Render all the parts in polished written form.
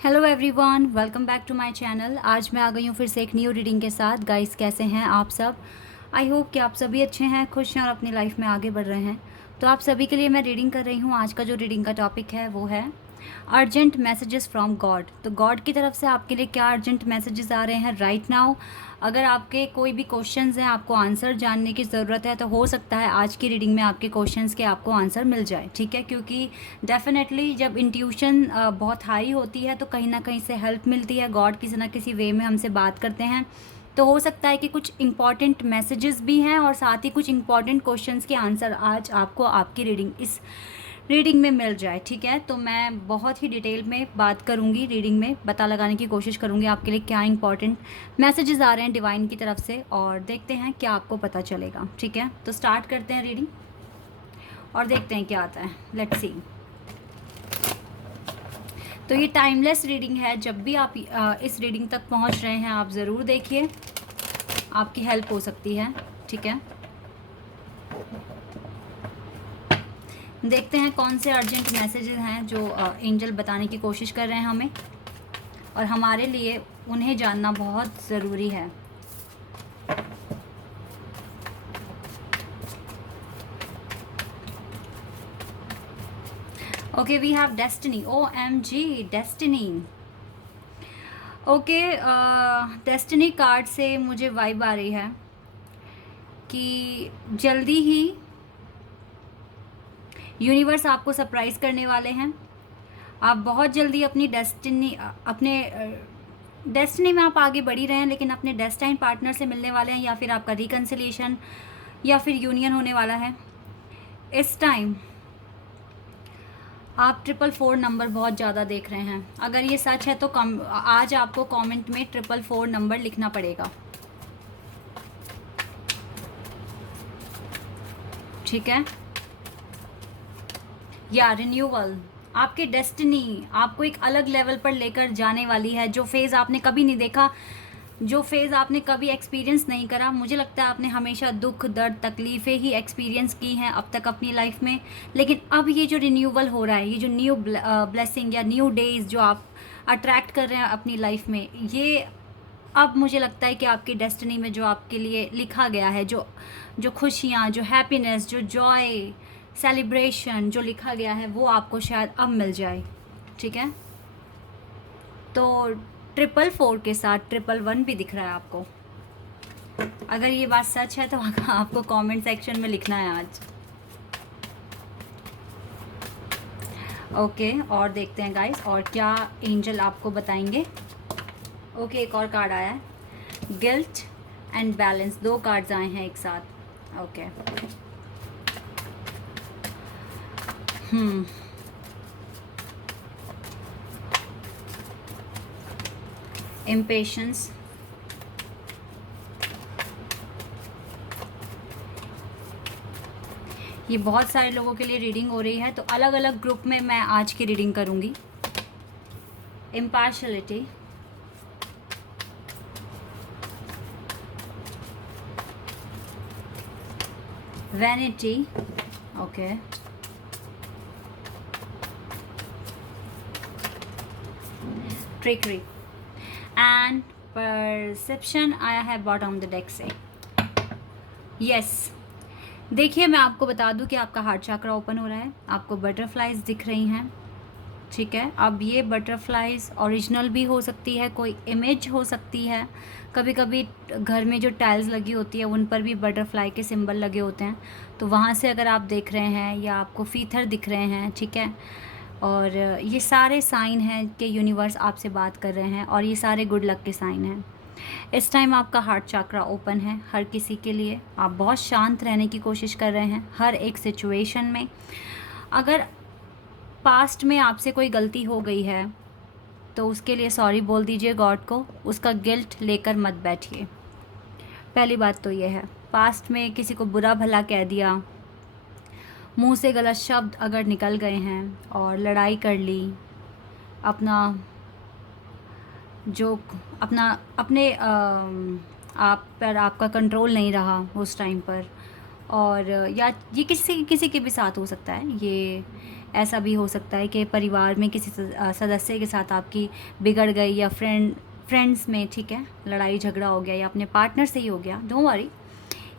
Hello everyone, welcome back to my channel. आज मैं आ गई हूँ फिर से एक न्यू रीडिंग के साथ। गाइस, कैसे हैं आप सब? आई होप कि आप सभी अच्छे हैं, खुश हैं और अपनी लाइफ में आगे बढ़ रहे हैं। तो आप सभी के लिए मैं रीडिंग कर रही हूँ। आज का जो रीडिंग का टॉपिक है वो है अर्जेंट मैसेजेस फ्रॉम गॉड। तो गॉड की तरफ से आपके लिए क्या अर्जेंट मैसेजेस आ रहे हैं राइट नाउ। अगर आपके कोई भी क्वेश्चंस हैं, आपको आंसर जानने की ज़रूरत है, तो हो सकता है आज की रीडिंग में आपके क्वेश्चंस के आपको आंसर मिल जाए। ठीक है, क्योंकि डेफिनेटली जब इंट्यूशन बहुत हाई होती है तो कहीं ना कहीं से हेल्प मिलती है। गॉड किसी ना किसी वे में हमसे बात करते हैं। तो हो सकता है कि कुछ इंपॉर्टेंट मैसेजेस भी हैं और साथ ही कुछ इंपॉर्टेंट क्वेश्चंस के आंसर आज आपको आपकी इस रीडिंग में मिल जाए। ठीक है, तो मैं बहुत ही डिटेल में बात करूंगी, रीडिंग में पता लगाने की कोशिश करूंगी आपके लिए क्या इंपॉर्टेंट मैसेजेस आ रहे हैं डिवाइन की तरफ से, और देखते हैं क्या आपको पता चलेगा। ठीक है, तो स्टार्ट करते हैं रीडिंग और देखते हैं क्या आता है। Let's see. तो ये टाइमलेस रीडिंग है। जब भी आप इस रीडिंग तक पहुंच रहे हैं, आप ज़रूर देखिए, आपकी हेल्प हो सकती है। ठीक है, देखते हैं कौन से अर्जेंट मैसेजेस हैं जो एंजल बताने की कोशिश कर रहे हैं हमें, और हमारे लिए उन्हें जानना बहुत ज़रूरी है। Okay, we have destiny. OMG, destiny. Okay, destiny card से मुझे वाइब आ रही है कि जल्दी ही यूनिवर्स आपको सरप्राइज़ करने वाले हैं। आप बहुत जल्दी अपनी डेस्टिनी में आप आगे बढ़ ही रहे हैं, लेकिन अपने डेस्टाइन पार्टनर से मिलने वाले हैं, या फिर आपका रिकन्सिलिएशन या फिर यूनियन होने वाला है। इस टाइम आप 444 नंबर बहुत ज़्यादा देख रहे हैं। अगर ये सच है तो आज आपको कमेंट में 444 नंबर लिखना पड़ेगा। ठीक है, या रिन्यूअल, आपकी डेस्टिनी आपको एक अलग लेवल पर लेकर जाने वाली है। जो फेज़ आपने कभी नहीं देखा, जो फेज़ आपने कभी एक्सपीरियंस नहीं करा, मुझे लगता है आपने हमेशा दुख, दर्द, तकलीफ़ें ही एक्सपीरियंस की हैं अब तक अपनी लाइफ में। लेकिन अब ये जो रिन्यूअल हो रहा है, ये जो न्यू ब्लेसिंग या न्यू डेज़ जो आप अट्रैक्ट कर रहे हैं अपनी लाइफ में, ये अब मुझे लगता है कि आपकी डेस्टिनी में जो आपके लिए लिखा गया है, जो जो खुशियाँ, जो हैप्पीनेस, जो जॉय, सेलिब्रेशन जो लिखा गया है, वो आपको शायद अब मिल जाए। ठीक है, तो 444 के साथ 111 भी दिख रहा है आपको। अगर ये बात सच है तो आपको कमेंट सेक्शन में लिखना है आज। ओके, और देखते हैं गाइस और क्या एंजल आपको बताएंगे। ओके, एक और कार्ड आया है, गिल्ट एंड बैलेंस। 2 कार्ड्स आए हैं एक साथ। ओके, इम्पेशंस, ये बहुत सारे लोगों के लिए रीडिंग हो रही है, तो अलग अलग ग्रुप में मैं आज की रीडिंग करूंगी। Impartiality, vanity, okay, trickery and perception आया है बॉटम द डेक से। यस, देखिए, मैं आपको बता दूं कि आपका हार्ट चक्र ओपन हो रहा है, आपको बटरफ्लाइज दिख रही हैं। ठीक है, अब ये बटरफ्लाइज ओरिजिनल भी हो सकती है, कोई इमेज हो सकती है। कभी कभी घर में जो टाइल्स लगी होती है उन पर भी बटरफ्लाई के सिंबल लगे होते हैं, तो वहाँ से अगर आप देख रहे हैं, या आपको फीथर दिख रहे हैं। ठीक है, और ये सारे साइन हैं कि यूनिवर्स आपसे बात कर रहे हैं, और ये सारे गुड लक के साइन हैं। इस टाइम आपका हार्ट चक्रा ओपन है हर किसी के लिए। आप बहुत शांत रहने की कोशिश कर रहे हैं हर एक सिचुएशन में। अगर पास्ट में आपसे कोई गलती हो गई है तो उसके लिए सॉरी बोल दीजिए गॉड को, उसका गिल्ट लेकर मत बैठिए। पहली बात तो ये है, पास्ट में किसी को बुरा भला कह दिया, मुंह से गलत शब्द अगर निकल गए हैं और लड़ाई कर ली, अपना जो अपना अपने आप पर आपका कंट्रोल नहीं रहा उस टाइम पर, और या ये किसी किसी के भी साथ हो सकता है। ये ऐसा भी हो सकता है कि परिवार में किसी सदस्य के साथ आपकी बिगड़ गई, या फ्रेंड्स में, ठीक है, लड़ाई झगड़ा हो गया, या अपने पार्टनर से ही हो गया। डोंट वरी,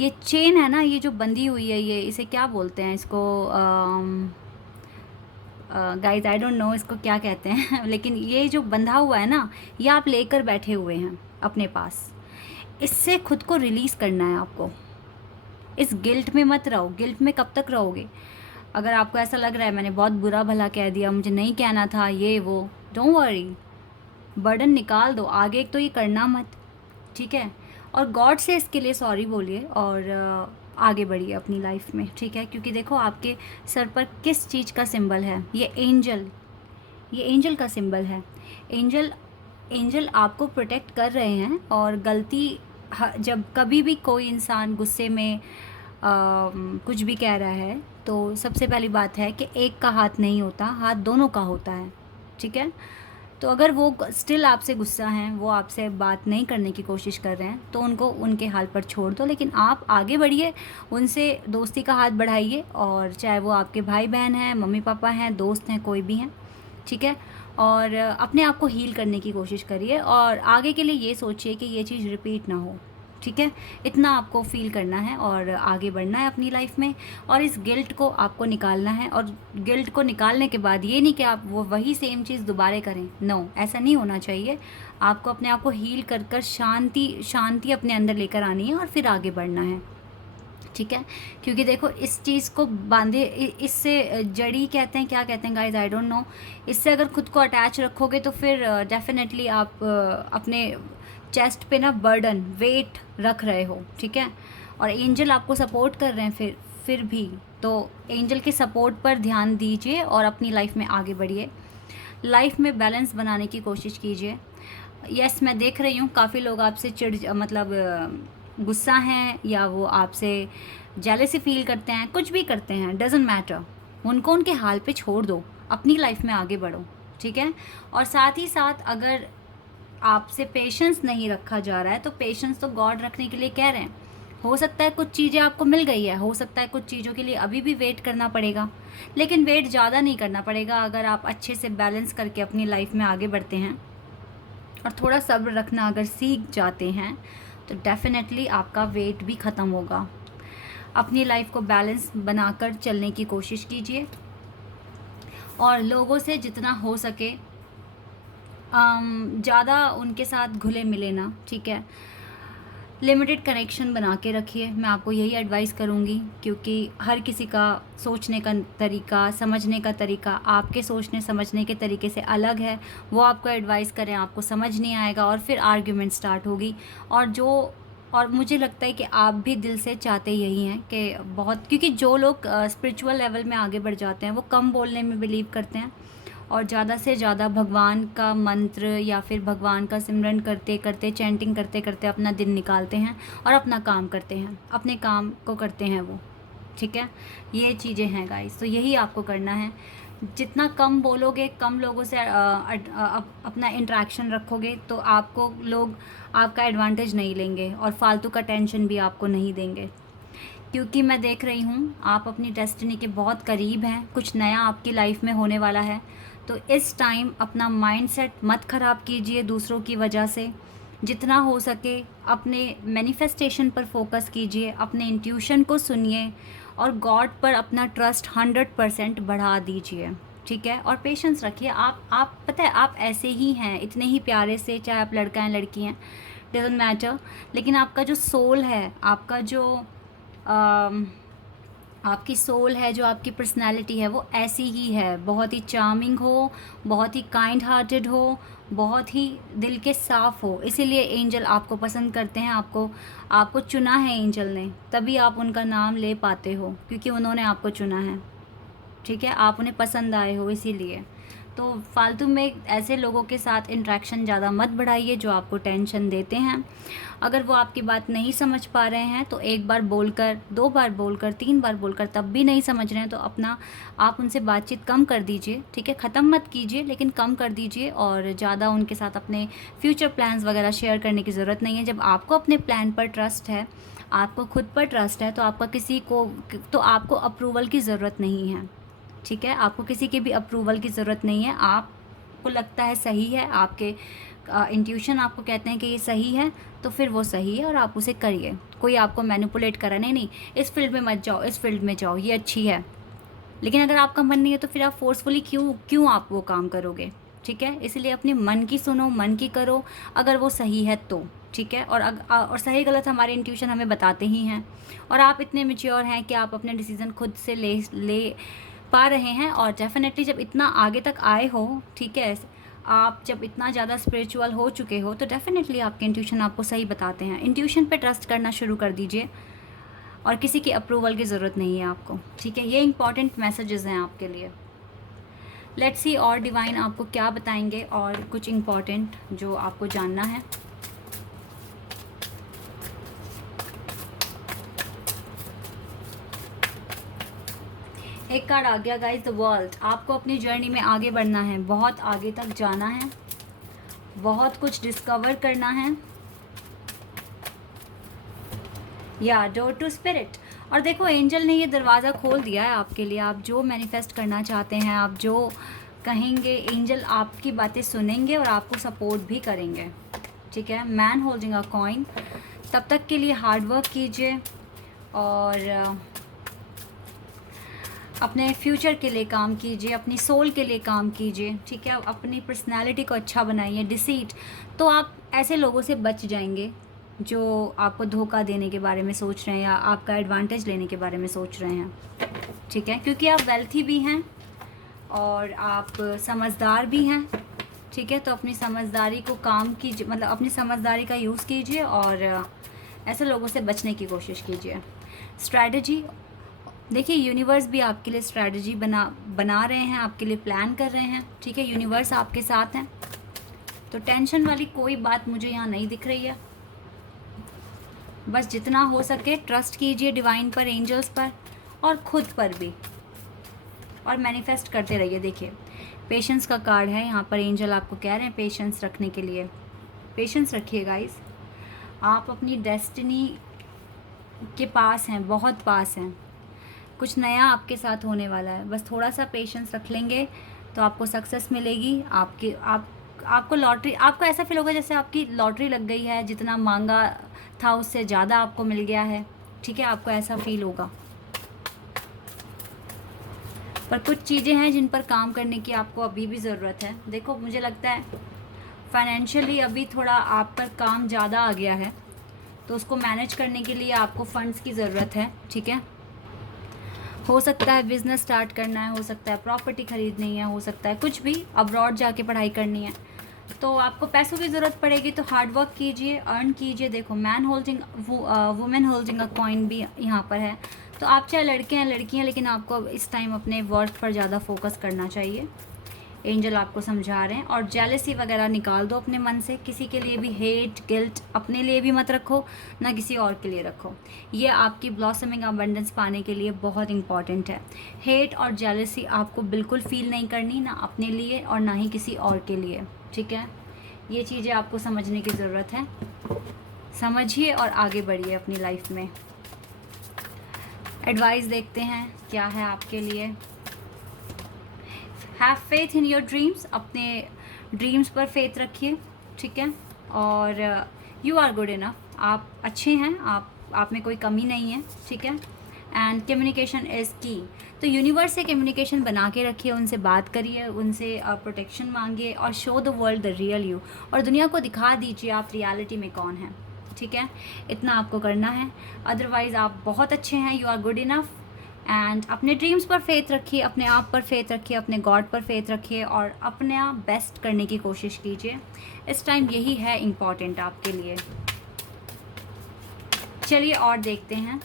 ये चेन है ना, ये जो बंधी हुई है, ये इसे क्या बोलते हैं इसको, गाइज आई डोंट नो इसको क्या कहते हैं लेकिन ये जो बंधा हुआ है ना, ये आप लेकर बैठे हुए हैं अपने पास। इससे खुद को रिलीज़ करना है आपको। इस गिल्ट में मत रहो। गिल्ट में कब तक रहोगे? अगर आपको ऐसा लग रहा है मैंने बहुत बुरा भला कह दिया, मुझे नहीं कहना था, ये वो, डोंट वरी, बर्डन निकाल दो। आगे एक तो ये करना मत, ठीक है, और गॉड से इसके लिए सॉरी बोलिए और आगे बढ़िए अपनी लाइफ में, ठीक है। क्योंकि देखो आपके सर पर किस चीज़ का सिंबल है, ये एंजल का सिंबल है। एंजल आपको प्रोटेक्ट कर रहे हैं। और गलती, जब कभी भी कोई इंसान गुस्से में कुछ भी कह रहा है, तो सबसे पहली बात है कि एक का हाथ नहीं होता, हाथ दोनों का होता है, ठीक है। तो अगर वो स्टिल आपसे गुस्सा हैं, वो आपसे बात नहीं करने की कोशिश कर रहे हैं, तो उनको उनके हाल पर छोड़ दो। लेकिन आप आगे बढ़िए, उनसे दोस्ती का हाथ बढ़ाइए, और चाहे वो आपके भाई बहन हैं, मम्मी पापा हैं, दोस्त हैं, कोई भी हैं, ठीक है। और अपने आप को हील करने की कोशिश करिए, और आगे के लिए ये सोचिए कि ये चीज़ रिपीट ना हो, ठीक है। इतना आपको फील करना है और आगे बढ़ना है अपनी लाइफ में, और इस गिल्ट को आपको निकालना है। और गिल्ट को निकालने के बाद ये नहीं कि आप वो वही सेम चीज़ दोबारा करें, नो, ऐसा नहीं होना चाहिए। आपको अपने आप को हील कर कर शांति अपने अंदर लेकर आनी है, और फिर आगे बढ़ना है, ठीक है। क्योंकि देखो इस चीज़ को बांधे, इससे जड़ी कहते हैं, क्या कहते हैं गाइज, आई डोंट नो। इससे अगर खुद को अटैच रखोगे तो फिर डेफिनेटली आप अपने चेस्ट पे ना बर्डन, वेट रख रहे हो, ठीक है। और एंजल आपको सपोर्ट कर रहे हैं फिर भी, तो एंजल के सपोर्ट पर ध्यान दीजिए और अपनी लाइफ में आगे बढ़िए। लाइफ में बैलेंस बनाने की कोशिश कीजिए। यस, मैं देख रही हूँ काफ़ी लोग आपसे गुस्सा हैं, या वो आपसे जेलसी फील करते हैं, कुछ भी करते हैं, डजेंट मैटर, उनको उनके हाल पे छोड़ दो, अपनी लाइफ में आगे बढ़ो, ठीक है। और साथ ही साथ अगर आपसे पेशेंस नहीं रखा जा रहा है, तो पेशेंस तो गॉड रखने के लिए कह रहे हैं। हो सकता है कुछ चीज़ें आपको मिल गई है, हो सकता है कुछ चीज़ों के लिए अभी भी वेट करना पड़ेगा, लेकिन वेट ज़्यादा नहीं करना पड़ेगा अगर आप अच्छे से बैलेंस करके अपनी लाइफ में आगे बढ़ते हैं, और थोड़ा सब्र रखना अगर सीख जाते हैं, तो डेफिनेटली आपका वेट भी ख़त्म होगा। अपनी लाइफ को बैलेंस बनाकर चलने की कोशिश कीजिए, और लोगों से जितना हो सके ज़्यादा उनके साथ घुले मिले ना, ठीक है। लिमिटेड कनेक्शन बना के रखिए, मैं आपको यही एडवाइस करूँगी। क्योंकि हर किसी का सोचने का तरीका, समझने का तरीका आपके सोचने समझने के तरीके से अलग है। वो आपको एडवाइस करें, आपको समझ नहीं आएगा, और फिर आर्ग्यूमेंट स्टार्ट होगी। और मुझे लगता है कि आप भी दिल से चाहते यही हैं कि बहुत, क्योंकि जो लोग स्पिरिचुअल लेवल में आगे बढ़ जाते हैं, वो कम बोलने में बिलीव करते हैं, और ज़्यादा से ज़्यादा भगवान का मंत्र या फिर भगवान का सिमरन करते करते, चैंटिंग करते करते अपना दिन निकालते हैं, और अपना काम करते हैं, अपने काम को करते हैं वो, ठीक है। ये चीज़ें हैं गाइस, तो यही आपको करना है। जितना कम बोलोगे, कम लोगों से अपना इंटरेक्शन रखोगे, तो आपको लोग आपका एडवांटेज नहीं लेंगे, और फालतू का टेंशन भी आपको नहीं देंगे। क्योंकि मैं देख रही हूँ आप अपनी डेस्टिनी के बहुत करीब हैं, कुछ नया आपकी लाइफ में होने वाला है। तो इस टाइम अपना माइंडसेट मत ख़राब कीजिए दूसरों की वजह से। जितना हो सके अपने मैनिफेस्टेशन पर फोकस कीजिए, अपने इंट्यूशन को सुनिए, और गॉड पर अपना ट्रस्ट 100% बढ़ा दीजिए, ठीक है। और पेशेंस रखिए। आप पता है आप ऐसे ही हैं, इतने ही प्यारे से, चाहे आप लड़का हैं लड़की हैं, डजेंट मैटर। लेकिन आपका जो सोल है, आपका जो आपकी सोल है, जो आपकी पर्सनैलिटी है, वो ऐसी ही है। बहुत ही चार्मिंग हो, बहुत ही काइंड हार्टेड हो, बहुत ही दिल के साफ़ हो। इसीलिए एंजल आपको पसंद करते हैं, आपको चुना है एंजल ने, तभी आप उनका नाम ले पाते हो, क्योंकि उन्होंने आपको चुना है, ठीक है। आप उन्हें पसंद आए हो इसीलिए। तो फालतू में ऐसे लोगों के साथ इंटरेक्शन ज़्यादा मत बढ़ाइए जो आपको टेंशन देते हैं। अगर वो आपकी बात नहीं समझ पा रहे हैं, तो एक बार बोलकर, 2 बार बोलकर, 3 बार बोलकर, तब भी नहीं समझ रहे हैं, तो आप उनसे बातचीत कम कर दीजिए, ठीक है। ख़त्म मत कीजिए, लेकिन कम कर दीजिए। और ज़्यादा उनके साथ अपने फ्यूचर प्लान्स वगैरह शेयर करने की ज़रूरत नहीं है। जब आपको अपने प्लान पर ट्रस्ट है, आपको खुद पर ट्रस्ट है, तो आपको अप्रूवल की ज़रूरत नहीं है, ठीक है, आपको किसी के भी अप्रूवल की ज़रूरत नहीं है। आपको लगता है सही है, आपके इंट्यूशन आपको कहते हैं कि ये सही है, तो फिर वो सही है और आप उसे करिए। कोई आपको मैनिपुलेट करा नहीं, इस फील्ड में मत जाओ, इस फील्ड में जाओ, ये अच्छी है। लेकिन अगर आपका मन नहीं है तो फिर आप फोर्सफुली क्यों आप वो काम करोगे? ठीक है, इसलिए अपने मन की सुनो, मन की करो, अगर वो सही है तो। ठीक है, और सही गलत हमारे इंट्यूशन हमें बताते ही हैं। और आप इतने मैच्योर हैं कि आप अपने डिसीज़न खुद से ले पा रहे हैं। और डेफिनेटली जब इतना आगे तक आए हो, ठीक है, आप जब इतना ज़्यादा स्पिरिचुअल हो चुके हो, तो डेफिनेटली आपके इंट्यूशन आपको सही बताते हैं। इंट्यूशन पे ट्रस्ट करना शुरू कर दीजिए और किसी की अप्रूवल की ज़रूरत नहीं है आपको। ठीक है, ये इंपॉर्टेंट मैसेजेस हैं आपके लिए। लेट्स सी और डिवाइन आपको क्या बताएंगे और कुछ इंपॉर्टेंट जो आपको जानना है। एक कार्ड आ गया गाइस, द वर्ल्ड। आपको अपनी जर्नी में आगे बढ़ना है, बहुत आगे तक जाना है, बहुत कुछ डिस्कवर करना है। या डोर टू स्पिरिट। और देखो, एंजल ने ये दरवाज़ा खोल दिया है आपके लिए। आप जो मैनिफेस्ट करना चाहते हैं, आप जो कहेंगे, एंजल आपकी बातें सुनेंगे और आपको सपोर्ट भी करेंगे। ठीक है, मैन होल्डिंग अ कॉइन। तब तक के लिए हार्ड वर्क कीजिए और अपने फ्यूचर के लिए काम कीजिए, अपनी सोल के लिए काम कीजिए। ठीक है, अपनी पर्सनैलिटी को अच्छा बनाइए। डिसीट, तो आप ऐसे लोगों से बच जाएंगे जो आपको धोखा देने के बारे में सोच रहे हैं या आपका एडवांटेज लेने के बारे में सोच रहे हैं। ठीक है, क्योंकि आप वेल्थी भी हैं और आप समझदार भी हैं। ठीक है, तो अपनी समझदारी को काम कीजिए, मतलब अपनी समझदारी का यूज़ कीजिए और ऐसे लोगों से बचने की कोशिश कीजिए। स्ट्रैटेजी, देखिए यूनिवर्स भी आपके लिए स्ट्रैटेजी बना रहे हैं, आपके लिए प्लान कर रहे हैं। ठीक है, यूनिवर्स आपके साथ हैं, तो टेंशन वाली कोई बात मुझे यहाँ नहीं दिख रही है। बस जितना हो सके ट्रस्ट कीजिए डिवाइन पर, एंजल्स पर और खुद पर भी, और मैनिफेस्ट करते रहिए। देखिए, पेशेंस का कार्ड है यहाँ पर। एंजल आपको कह रहे हैं पेशेंस रखने के लिए। पेशेंस रखिए गाइस, आप अपनी डेस्टिनी के पास हैं, बहुत पास हैं। कुछ नया आपके साथ होने वाला है, बस थोड़ा सा पेशेंस रख लेंगे तो आपको सक्सेस मिलेगी। आपको लॉटरी, आपको ऐसा फील होगा जैसे आपकी लॉटरी लग गई है, जितना मांगा था उससे ज़्यादा आपको मिल गया है। ठीक है, आपको ऐसा फील होगा। पर कुछ चीज़ें हैं जिन पर काम करने की आपको अभी भी ज़रूरत है। देखो, मुझे लगता है फाइनेंशियली अभी थोड़ा आप पर काम ज़्यादा आ गया है, तो उसको मैनेज करने के लिए आपको फंड्स की ज़रूरत है। ठीक है, हो सकता है बिज़नेस स्टार्ट करना है, हो सकता है प्रॉपर्टी खरीदनी है, हो सकता है कुछ भी, अब्रॉड जाके पढ़ाई करनी है, तो आपको पैसों की ज़रूरत पड़ेगी। तो हार्ड वर्क कीजिए, अर्न कीजिए। देखो, man holding, women holding a coin भी यहाँ पर है। तो आप चाहे लड़के हैं लड़की हैं, लेकिन आपको इस टाइम अपने वर्थ पर ज़्यादा फोकस करना चाहिए। एंजल आपको समझा रहे हैं। और जेलसी वगैरह निकाल दो अपने मन से। किसी के लिए भी हेट, गिल्ट अपने लिए भी मत रखो, ना किसी और के लिए रखो। ये आपकी ब्लॉसमिंग अबंडेंस पाने के लिए बहुत इंपॉर्टेंट है। हेट और जेलसी आपको बिल्कुल फील नहीं करनी, ना अपने लिए और ना ही किसी और के लिए। ठीक है, ये चीज़ें आपको समझने की ज़रूरत है। समझिए और आगे बढ़िए अपनी लाइफ में। एडवाइस देखते हैं क्या है आपके लिए। Have faith in your dreams, अपने ड्रीम्स पर फेथ रखिए। ठीक है, और यू आर गुड इनफ, आप अच्छे हैं, आप में कोई कमी नहीं है। ठीक है, एंड कम्युनिकेशन इज़ की। तो यूनिवर्स से कम्युनिकेशन बना के रखिए, उनसे बात करिए, उनसे प्रोटेक्शन मांगिए और show the world the real you, और दुनिया को दिखा दीजिए आप रियलिटी में कौन है। ठीक है, इतना आपको करना है। अदरवाइज़ आप बहुत अच्छे हैं, you are good enough. And अपने ड्रीम्स पर फेथ रखिए, अपने आप पर फेथ रखिए, अपने गॉड पर फेथ रखिए और अपना बेस्ट करने की कोशिश कीजिए। इस टाइम यही है इम्पॉर्टेंट आपके लिए। चलिए और देखते हैं।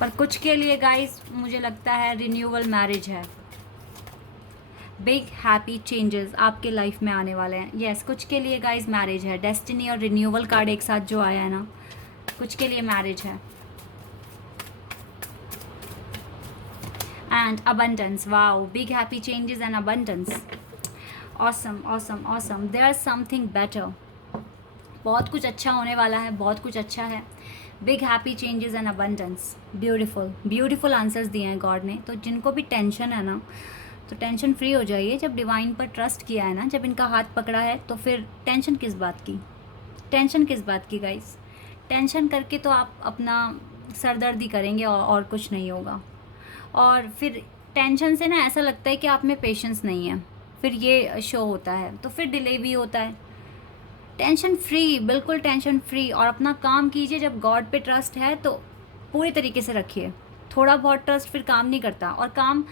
पर कुछ के लिए गाइस मुझे लगता है रिन्यूअल मैरिज है। बिग हैप्पी चेंजेस आपके लाइफ में आने वाले हैं। यस, कुछ के लिए गाइस मैरिज है। डेस्टिनी और रिन्यूअल कार्ड एक साथ जो आया है ना, कुछ के लिए मैरिज है। And abundance, wow, big happy changes and abundance, awesome awesome awesome, there's something better, बहुत कुछ अच्छा होने वाला है, बहुत कुछ अच्छा है। Big happy changes and abundance. Beautiful beautiful answers दिए हैं गॉड ने। तो जिनको भी टेंशन है ना, तो टेंशन फ्री हो जाइए। जब डिवाइन पर ट्रस्ट किया है ना, जब इनका हाथ पकड़ा है, तो फिर टेंशन किस बात की, टेंशन किस बात की गाइस। टेंशन करके तो आप अपना सरदर्दी करेंगे और कुछ नहीं होगा। और फिर टेंशन से ना ऐसा लगता है कि आप में पेशेंस नहीं है, फिर ये शो होता है, तो फिर डिले भी होता है। टेंशन फ्री, बिल्कुल टेंशन फ्री, और अपना काम कीजिए। जब गॉड पे ट्रस्ट है तो पूरी तरीके से रखिए। थोड़ा बहुत ट्रस्ट फिर काम नहीं करता, और काम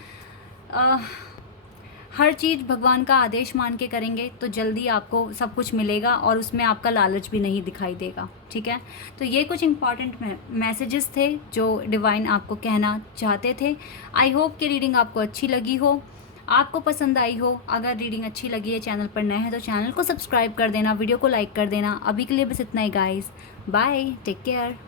हर चीज़ भगवान का आदेश मान के करेंगे तो जल्दी आपको सब कुछ मिलेगा, और उसमें आपका लालच भी नहीं दिखाई देगा। ठीक है, तो ये कुछ इंपॉर्टेंट मैसेजेस थे जो डिवाइन आपको कहना चाहते थे। आई होप कि रीडिंग आपको अच्छी लगी हो, आपको पसंद आई हो। अगर रीडिंग अच्छी लगी है, चैनल पर नए हैं तो चैनल को सब्सक्राइब कर देना, वीडियो को लाइक कर देना। अभी के लिए बस इतना ही गाइस, बाय, टेक केयर।